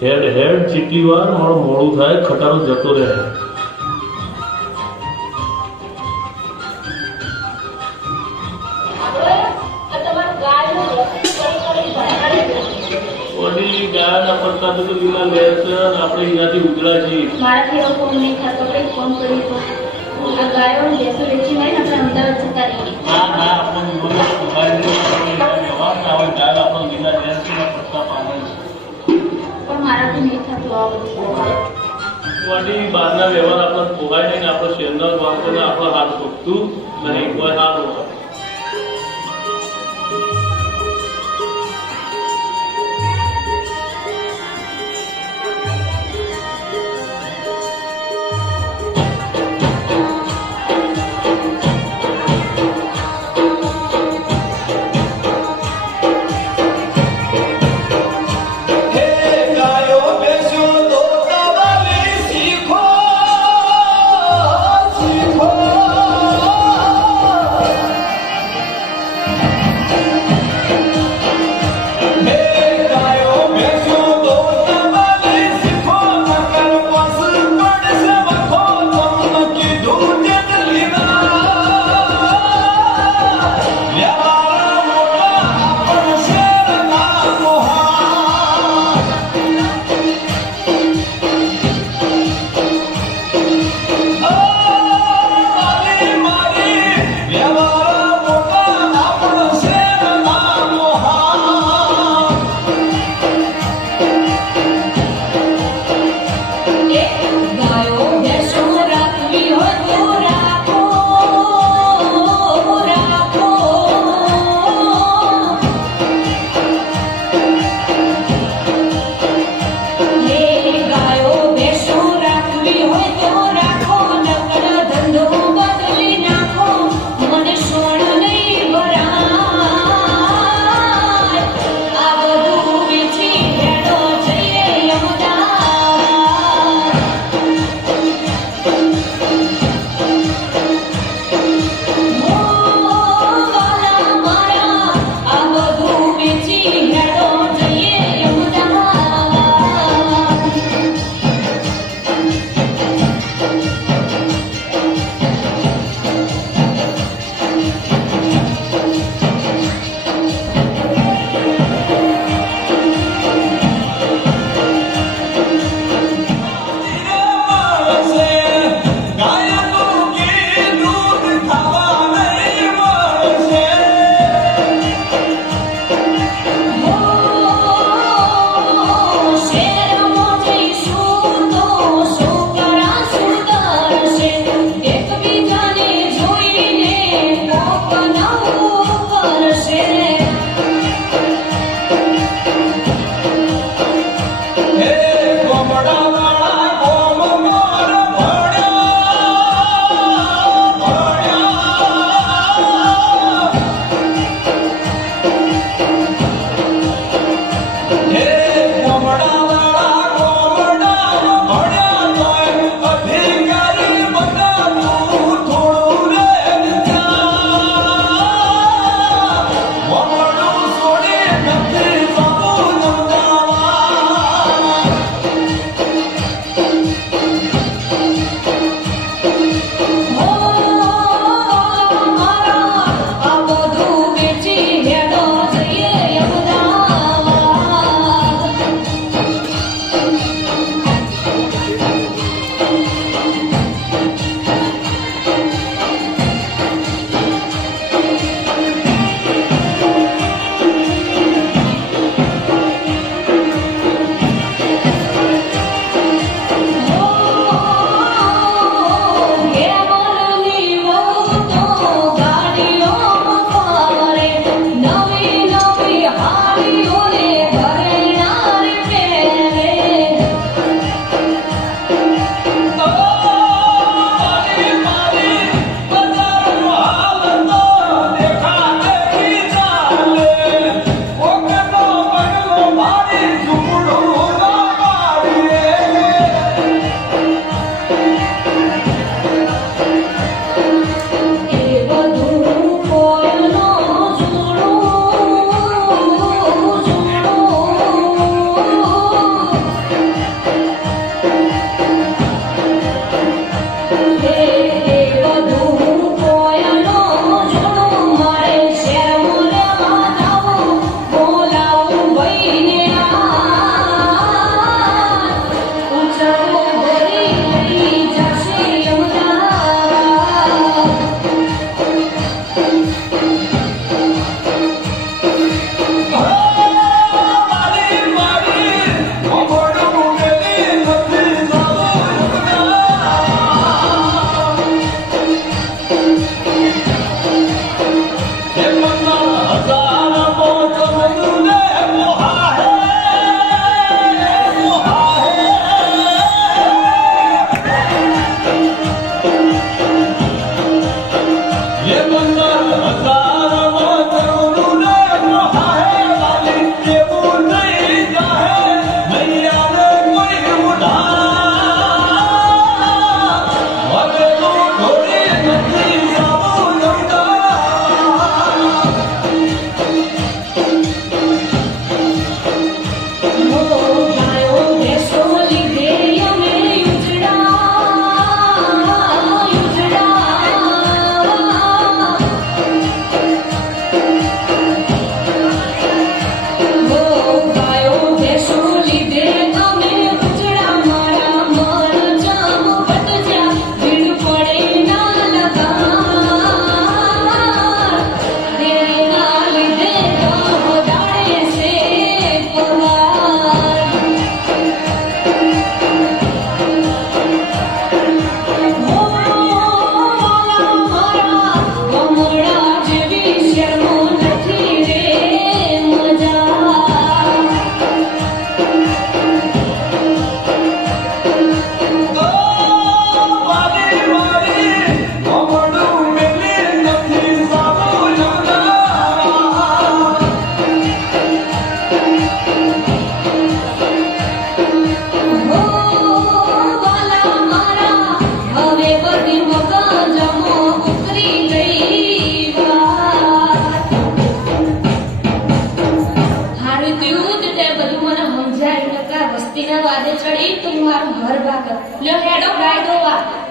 હેડ હેડ જેટલી વાર મારું મોડું થાય ખટારો જતો રહે. વળી ગાયના પત્તા તો લીલા લે છે અને આપણે અહીંયાથી ઉજળા છીએ. મારાથી એવો ફોન નહીં થતો, કઈ ફોન કરી તો આ ગાયો બેસો વેચી હોય ને આપણે અમદાવાદ જતા રહીએ. ના ના આપણને મોબાઈલ વ્યવહાર હોય ગાય આપણને લીલા લે છે ને પત્તા પામે છે. પણ મારાથી નહીં થતું આ બધું. વળી બહારના વ્યવહાર આપણને પોહાય નહીં ને આપણે શહેરના વાંચોને આપણે હાથ પકતું નહીં કોઈ સારું હોય. વસ્તીના વાદે ચડી તું મારું ઘર ભાગ લ્યો હેડો ગાય દોવા